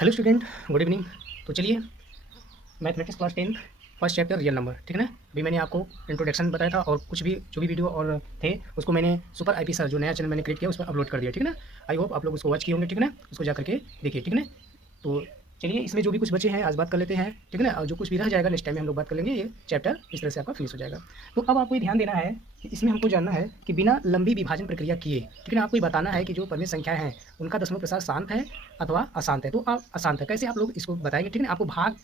Hello student, good evening. तो चलिए, mathematics class 10 first chapter real number, ठीक है ना। अभी मैंने आपको इंट्रोडक्शन बताया था और कुछ भी जो भी वीडियो और थे उसको मैंने सुपर आईपी सर जो नया चैनल मैंने क्रिएट किया उस पर अपलोड कर दिया, ठीक है ना। आई होप आप लोग उसको वॉच किए होंगे, ठीक है ना। उसको जा करके देखिए, ठीक है ना। तो चलिए, इसमें जो भी कुछ बचे हैं आज बात कर लेते हैं, ठीक है ना। और जो कुछ भी रह जाएगा नेक्स्ट टाइम में हम लोग बात कर लेंगे। ये चैप्टर इस तरह से आपका फिनिश हो जाएगा। तो अब आपको ये ध्यान देना है कि इसमें हमको जानना है कि बिना लंबी विभाजन प्रक्रिया किए, ठीक है ना, आपको ये बताना है कि जो परिमित संख्याएं हैं उनका दशमलव प्रसार शांत है अथवा अशांत है। तो आप अशांत है कैसे आप लोग इसको बताएंगे, ठीक है ना। आपको भाग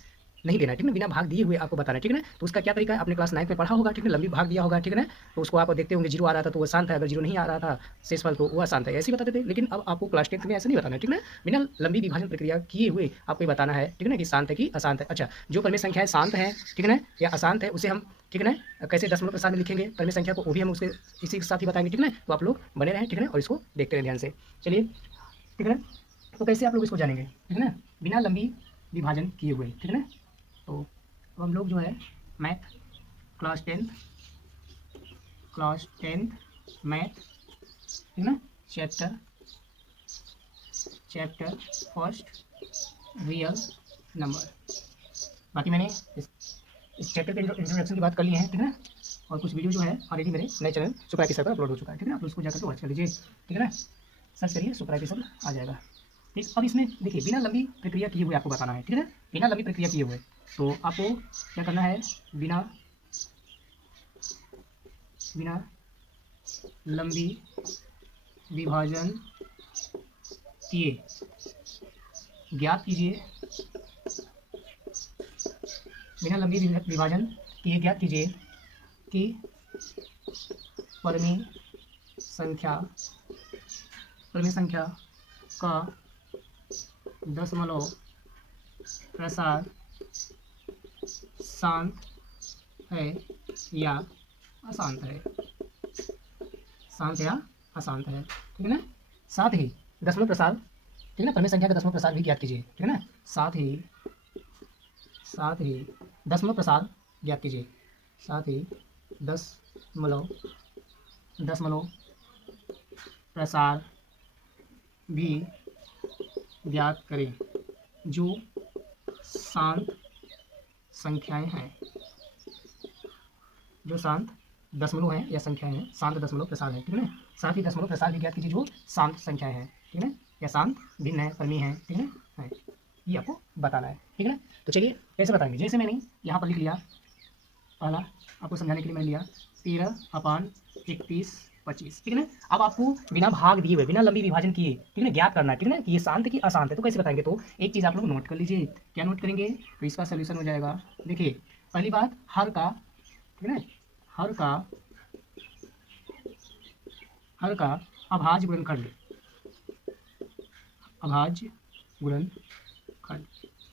नहीं देना है, ठीक है ना, बिना भाग दिए हुए आपको बताना है, ठीक है ना। तो उसका क्या तरीका है, आपने क्लास 9 में पढ़ा होगा, ठीक है ना। लंबी भाग दिया होगा, ठीक है ना। तो उसको आप देखते होंगे, जीरो आ रहा था तो वो शांत है, अगर जीरो नहीं आ रहा था शेषफल तो वो अशांत है, ऐसे ही बताते थे। लेकिन अब आपको क्लास 10 में ऐसा नहीं बताना है, ठीक है ना। बिना लंबी विभाजन प्रक्रिया किए हुए आपको ये बताना है, ठीक है ना, कि शांत है कि अशांत है। अच्छा, जो परिमेय संख्याएं शांत है, ठीक है ना, या अशांत है, उसे हम, ठीक है ना, कैसे दशमलव प्रसार में लिखेंगे परिमेय संख्या को, वो भी हम उसके इसी के साथ ही बताएंगे, ठीक है ना। तो आप लोग बने रहें, ठीक है ना, और इसको देखते रहें ध्यान से। चलिए, ठीक है ना। तो कैसे आप लोग इसको जानेंगे, ठीक है ना, बिना लंबी विभाजन किए हुए, ठीक है ना। तो अब हम लोग जो है मैथ क्लास 10 मैथ, ठीक है ना, चैप्टर फर्स्ट रियल नंबर। बाकी मैंने इस चैप्टर के इंट्रोडक्शन की बात कर ली है, ठीक है ना। और कुछ वीडियो जो है ऑलरेडी मेरे नए चैनल सुपर एपिसोड पर अपलोड हो चुका है, ठीक है ना। आप उसको जाकर के वॉच कर लीजिए, ठीक है ना। सर्च करिए, सुपर एपिसोड आ जाएगा। ठीक, अब इसमें देखिए बिना लंबी प्रक्रिया किए हुए आपको बताना है, ठीक है ना। बिना लंबी प्रक्रिया किए हुए तो आपको क्या करना है, बिना लंबी विभाजन किए ज्ञात कीजिए, बिना लंबी विभाजन किए ज्ञात कीजिए कि परिमेय संख्या का दशमलव प्रसार शांत है या अशांत है, शांत या अशांत है, ठीक है ना। साथ ही दशमलव प्रसार, ठीक है ना, परिमेय संख्या का दशमलव प्रसार भी ज्ञात कीजिए, ठीक है ना। साथ ही दशमलव प्रसार ज्ञात कीजिए, साथ ही दशमलव प्रसार भी ज्ञात करें जो शांत संख्याएं हैं, जो शांत दशमलव हैं या संख्याएं हैं, शांत दशमलव प्रसार है, ठीक है ना। साथ ही दशमलव प्रसार भी ज्ञात कीजिए जो शांत संख्याएं हैं, ठीक है ना, या शांत भिन्न है, परिमेय है, ठीक है ना, है। ये आपको बताना है, ठीक है ना। तो चलिए कैसे बताएंगे, जैसे मैंने यहाँ पर लिख लिया, पहला आपको समझाने के लिए मैंने लिया 13/31/25, ठीक है ना। अब आपको बिना भाग दिए हुए, बिना लंबी विभाजन किए, ठीक है ना, ज्ञात करना है, ठीक है ना, कि ये शांत है कि अशांत है। तो कैसे बताएंगे, तो एक चीज़ आप लोग नोट कर लीजिए। क्या नोट करेंगे, तो इसका सोल्यूशन हो जाएगा। देखिए पहली बात, हर का, ठीक है ना, हर का अभाज्य गुणनखंड, अभाज्य गुणनखंड,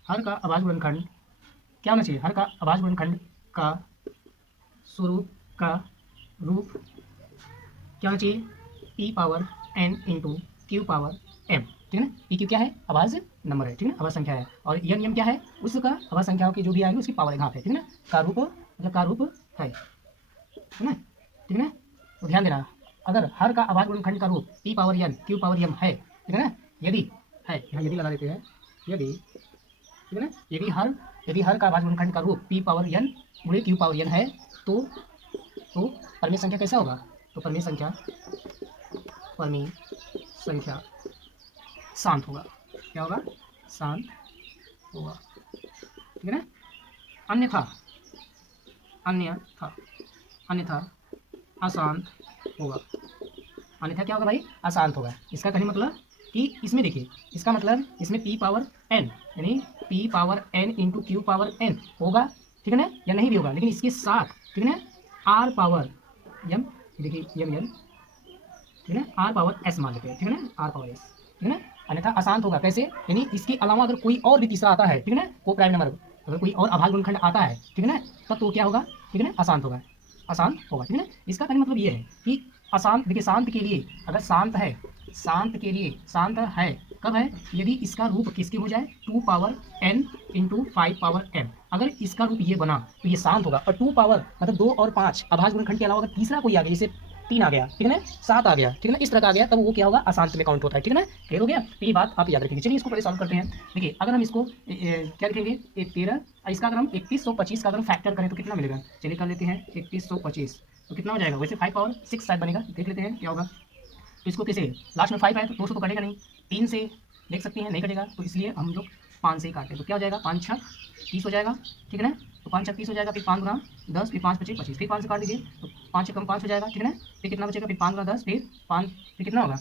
हर का अभाज्य गुणनखंड क्या होना चाहिए, हर का अभाज्य गुणनखंड का स्वरूप का रूप क्या होना चाहिए, P power N into Q power M, ठीक है ना। पी क्यू क्या है, अभाज्य नंबर है, ठीक है ना, अभाज्य संख्या है। और एन एम क्या है, उसका अभाज्य संख्याओं की जो भी आएगी उसकी पावर घात है, ठीक है ना, का रूप, मतलब का रूप है, ठीक है ना, ठीक है ना। तो ध्यान देना, अगर हर का अभाज्य गुणनखंड का रूप P power N Q power M है, ठीक है ना, यदि है, यहाँ यदि लगा देते हैं, यदि, ठीक है ना, यदि हर का अभाज्य गुणनखंड का रूप पी पावर एन गुणे क्यू पावर एन है, तो परिमेय संख्या कैसा होगा, तो परिमेय संख्या शांत होगा। क्या होगा, शांत होगा, ठीक है ना। अन्यथा अशांत होगा। अन्यथा क्या होगा भाई, अशांत होगा। इसका कहने मतलब कि इसमें देखिए, इसका मतलब इसमें पी पावर एन यानी P power N into Q power N होगा, ठीक है ना, या नहीं भी होगा। लेकिन इसके साथ, ठीक है ना, आर पावर एम, देखिए एम एन, ठीक है ना, आर पावर एस मान लेते हैं, ठीक है ना, आर पावर एस, ठीक है ना। अन्यथा अशांत होगा कैसे, यानी इसके अलावा अगर कोई और भी तीसरा आता है, ठीक है ना, को प्राइम नंबर, अगर कोई और अभाज्य गुणनखंड आता है, ठीक है ना, तब तो क्या होगा, ठीक है ना, अशांत होगा, ठीक है ना। इसका कहने मतलब ये है कि अशांत, देखिए शांत के लिए, अगर शांत है, शांत है कब है, यदि इसका रूप किसकी हो जाए, 2 power n into 5 power m, अगर इसका रूप ये बना तो ये शांत होगा। और 2 पावर मतलब 2 और 5 अभाज्य गुणनखंड के अलावा अगर तीसरा कोई आ गया, जैसे 3 आ गया, ठीक है ना, 7 आ गया, ठीक है ना, इस तरह का आ गया, तब वो क्या होगा, अशांत में काउंट होता है, ठीक है ना, क्लियर हो गया। तो ये बात आप याद रखेंगे। चलिए इसको पहले सॉल्व करते हैं। देखिए अगर हम इसको क्या लिखेंगे, 13, इसका अगर हम 3125 का अगर हम फैक्टर करें तो कितना मिलेगा, चलिए कर लेते हैं 3125, तो कितना हो जाएगा, वैसे 5 पावर 6 शायद बनेगा, देख लेते हैं क्या होगा। तो इसको कैसे, लास्ट में 5 आए तो 200 तो कटेगा नहीं, 3 से देख सकते हैं नहीं कटेगा, तो इसलिए हम लोग 5 से ही काटते हैं, तो क्या हो जाएगा, 5 6 30 हो जाएगा, ठीक है ना, तो 5 6 30 हो जाएगा, फिर 5 गुना 10, फिर 5 25 25, फिर 5 से काट दीजिए, तो 5 से कम 5 हो जाएगा, ठीक है ना, फिर कितना बचेगा, फिर 5 गुना 10, फिर 5, फिर कितना होगा,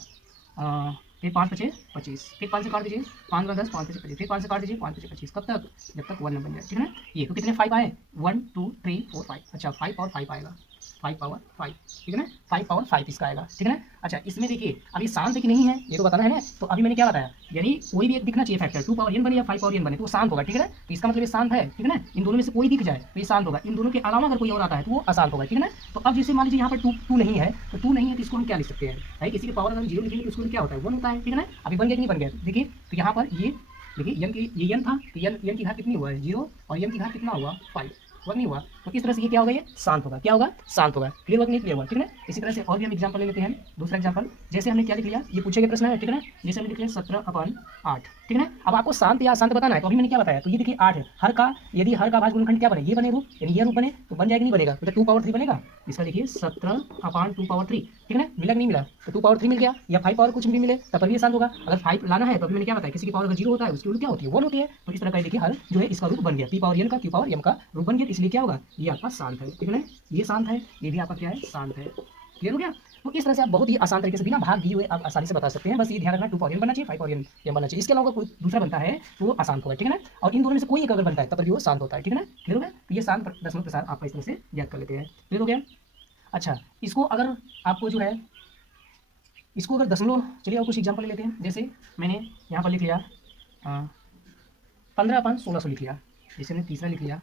फिर 5 पचे 25, फिर 5 से काट दीजिए, 5 गुना 10, 5 पचे 25, फिर 5 से काट दीजिए, 5 पचे 25, कब तक, जब तक 1 न बन जाए, ठीक है ना। ये तो कितने 5 आए, 1 2 3 4 5, अच्छा 5 पावर 5 आएगा, 5 पावर 5, ठीक है ना, 5 पावर 5 इसका आएगा, ठीक है ना। अच्छा इसमें देखिए अभी शांत है कि नहीं है ये तो बताना है ना, तो अभी मैंने क्या बताया, यानी कोई भी एक दिखना चाहिए फैक्टर, 2 पावर n बने या 5 पावर n बने तो वो शांत होगा, ठीक है ना, तो इसका मतलब ये शांत है, ठीक है ना, इन दोनों में से कोई दिख जाए तो ये शांत होगा, इन दोनों के अलावा अगर कोई और आता है तो वो अशांत होगा, ठीक है ना। तो अब जैसे मान लीजिए यहाँ पर टू नहीं है, तो 2 नहीं है तो इसको हम क्या लिख सकते हैं भाई, किसी की पावर अगर 0 लिखेंगे तो उसको क्या होता है, 1 होता है, ठीक है ना। अभी बन गया कि नहीं बन गया, देखिए तो यहाँ पर ये देखिए n की ये n था, तो n की घात कितनी हुआ है 0, और n की घात कितना हुआ 5, वर्क नहीं हुआ, तो इस तरह से ये क्या होगा, ये शांत होगा, क्या होगा, शांत होगा, क्लियर वर्क नहीं क्लियर हुआ, ठीक है ना। इसी तरह से और भी हम एग्जांपल ले लेते हैं, दूसरा एग्जांपल, जैसे हमने क्या लिख लिया, ये पूछे गए प्रश्न है, ठीक है ना, जैसे हमने लिख लिया 17/8, ठीक है ना। अब आपको शांत या अशांत बताना है, तो अभी मैंने क्या बताया, तो ये देखिए 8 है, हर का यदि हर का भाज्य गुणनखंड क्या बने, ये बने रूप, यानी ये रूप बने तो बन जाएगा नहीं बनेगा, तो 2 पावर 3 बनेगा, इसका देखिए 17/2 पावर 3, ठीक है ना, मिला कि नहीं मिला, तो 2 पावर 3 मिल गया, या 5 पावर कुछ भी मिले तब पर भी शांत होगा। अगर 5 लाना है तो अभी मैंने क्या बताया, किसी की पावर अगर 0 होता है उसकी रूट क्या होती है, 1 होती है, तो इस तरह का देखिए हर जो है इसका रूप बन गया, p पावर n का q पावर m का रूप बन गया, इसलिए क्या होगा, ये आपका शांत है, ठीक है ना, ये शांत है, ये भी आपका क्या है, शांत है, क्लियर हो गया। तो इस तरह से आप बहुत ही आसान तरीके से बिना भाग दिए हुए आप आसानी से बता सकते हैं, बस ये ध्यान रखना 2 पावर n बनना चाहिए, 5 पावर m बनना चाहिए, इसके अलावा कोई दूसरा बनता है तो वो अशांत होगा, ठीक है ना, और इन दोनों में से कोई एक अगर बनता है तब भी वो शांत होता है, ठीक है ना, क्लियर हो गया। तो ये शांत दशमलव प्रसार आपका इस तरह से याद कर लेते हैं, क्लियर हो गया। अच्छा इसको अगर आपको जो है, इसको अगर दशमलव, चलिए और कुछ एग्जाम्पल ले लेते हैं, जैसे मैंने यहाँ पर लिख लिया 15/1600 लिख लिया, जैसे मैंने तीसरा लिख लिया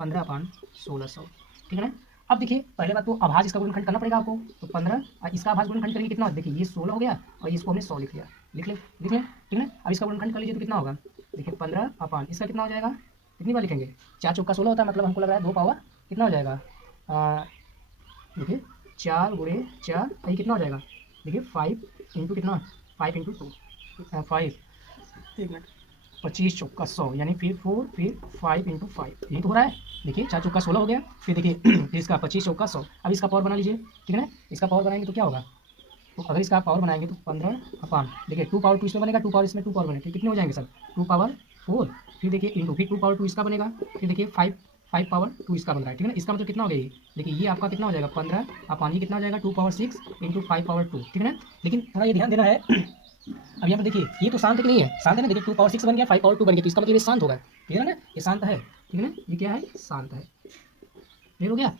15/1600, ठीक है ना। अब देखिए पहले बात तो अभाज्य इसका गुणनखंड करना पड़ेगा आपको, तो 15 इसका अभाज्य गुणनखंड करेंगे कितना, देखिए ये 16 हो गया और इसको हमने 100 लिख लिया, लिख ले, ठीक है ना। अब इसका गुणनखंड कर लीजिए तो कितना होगा, देखिए 15 इसका कितना हो जाएगा, कितनी बार लिखेंगे, 4 चौका 16 होता है, मतलब हमको लग रहा है 2 पावर कितना हो जाएगा, देखिए 4 गुणे 4, ये कितना हो जाएगा, देखिए 5 इंटू कितना, 5 इंटू 2, 5, एक मिनट, 25 चौका 100, यानी फिर 4 फिर 5 इंटू 5, यही तो हो रहा है, देखिए 4 चौका 16 हो गया, फिर देखिए फिर इसका 25 चौका 100, अब इसका पावर बना लीजिए, ठीक है ना, इसका पावर बनाएंगे तो क्या होगा, तो अगर इसका पावर बनाएंगे तो 15 देखिए 2 पावर 2 इसमें बनेगा, 2 पावर इसमें 2 पावर बनेगा, कितने हो जाएंगे सर, 2 पावर 4, फिर देखिए इंटू, फिर 2 पावर 2 इसका बनेगा, फिर देखिए 5 पावर 2 इसका बन रहा है, ठीक है ना, इसका मतलब कितना हो गया ये, देखिए ये आपका कितना हो जाएगा 15 ये कितना हो जाएगा 2 पावर 6 इंटू 5 पावर 2, ठीक है ना। लेकिन थोड़ा ये ध्यान देना है अब यहाँ पर देखिए ये तो शांत कि नहीं है, शांत है ना, देखिए 2 पावर 6 बन गया, 5 पावर 2 बन गया, तो इसका मतलब ये शांत होगा, ठीक है ना, ये शांत है, ठीक है ना, ये क्या है, शांत है, क्लियर हो गया।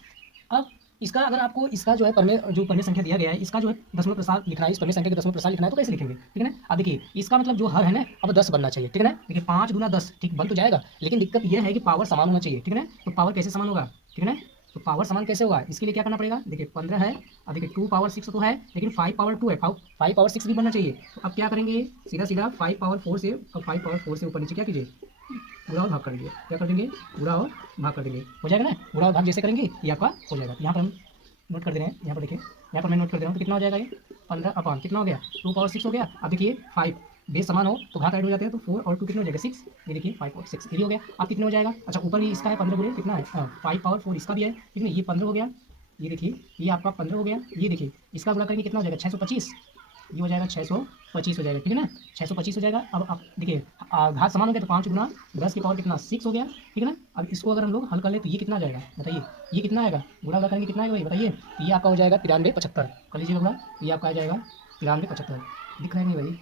अब इसका अगर आपको इसका जो है जो परमेय संख्या दिया गया है, इसका जो है दशमलव प्रसार लिखना है, इस परमेय संख्या के दशमलव प्रसार लिखना है तो कैसे लिखेंगे, ठीक है ना। अब देखिए इसका मतलब जो हर है ना अब 10 बनना चाहिए, ठीक है ना, देखिए 5 गुना 10, ठीक बन तो जाएगा, लेकिन दिक्कत यह है कि पावर समान होना चाहिए, ठीक है ना, तो पावर कैसे समान होगा, ठीक है ना, तो पावर समान कैसे होगा, इसके लिए क्या करना पड़ेगा, देखिए 15 है, अब देखिए 2 पावर 6 तो है, लेकिन 5 पावर 2 है, 5 पावर 6 भी बनना चाहिए, तो अब क्या करेंगे, सीधा सीधा 5 पावर 4 से, और 5 पावर 4 से ऊपर नीचे क्या कीजिए, गुणा और भाग कर देंगे, क्या कर देंगे, गुणा और भाग कर देंगे, हो जाएगा ना, गुणा और भाग जैसे करेंगे ये आपका हो जाएगा। यहाँ पर हम नोट कर दे रहे हैं, यहाँ पर देखिए, यहाँ पर मैं नोट कर दे रहा हूँ, तो कितना हो जाएगा ये 15 कितना हो गया 2 पावर 6 हो गया। अब देखिए 5 बेस समान हो तो घात ऐड हो जाते हैं, तो 4 और 2 कितना हो जाएगा 6, ये देखिए 5 और 6 ये भी हो गया। अब कितने हो जाएगा, अच्छा ऊपर भी इसका है 15 गुणे कितना है 5 पावर 4 इसका भी है, ठीक है, ये 15 हो गया, ये देखिए ये आपका 15 हो गया, ये देखिए इसका गुणा करेंगे कितना हो जाएगा 625, ये हो जाएगा 625 हो जाएगा, ठीक है ना, 625 हो जाएगा। अब देखिए घात समान हो गया तो 5 गुना 10 की पावर कितना 6 हो गया, ठीक है ना। अब इसको अगर हम लोग हल कर ले तो ये कितना आ जाएगा बताइए, ये कितना आएगा, गुणा करेंगे कितना आएगा भाई बताइए, तो ये आपका हो जाएगा 9375, कर लीजिएगा गुणा, ये आपका आ जाएगा 9375, दिख रहा है नहीं भाई,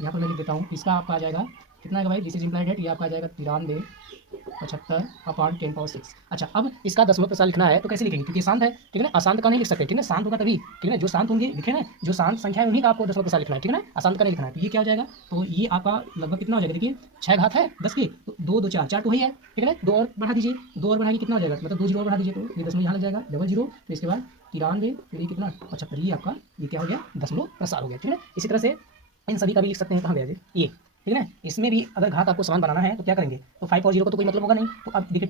यहाँ पर मैं लिख देता हूँ, इसका आपका आ जाएगा कितना आएगा भाई, दिस इज इम्प्लाइड डेट, ये आपका आ जाएगा 9375/10⁻6। अच्छा अब इसका दशमलव प्रसार लिखना है तो कैसे लिखेंगे, क्योंकि शांत है, ठीक है ना, अशांत का नहीं लिख सकते, ठीक है ना, शांत होगा तभी, ठीक है ना, जो शांत होंगे लिखे ना, जो शांत संख्या है उन्हीं का आपको दशमलव प्रसार लिखना है, ठीक है ना, अशांत का नहीं लिखना है। तो ये क्या हो जाएगा, तो ये आपका लगभग कितना हो जाएगा, देखिए 6 घात है 10 की, तो 2 2 4 तो वही है, ठीक है ना, 2 और बढ़ा दीजिए, 2 और बढ़ाइए कितना हो जाएगा, मतलब 2 जीरो और बढ़ा दीजिए तो ये दशमलव यहाँ लग जाएगा 00, तो इसके बाद 93, फिर ये कितना 75, ये आपका ये क्या हो गया दशमलव प्रसार हो गया, ठीक है ना। इसी तरह से इन सभी का भी लिख सकते हैं, कहाँ गया ये, ठीक है ना, इसमें भी अगर घात आपको समान बनाना है तो क्या करेंगे, तो 5 और 0 का तो कोई मतलब होगा नहीं, तो अब देखिए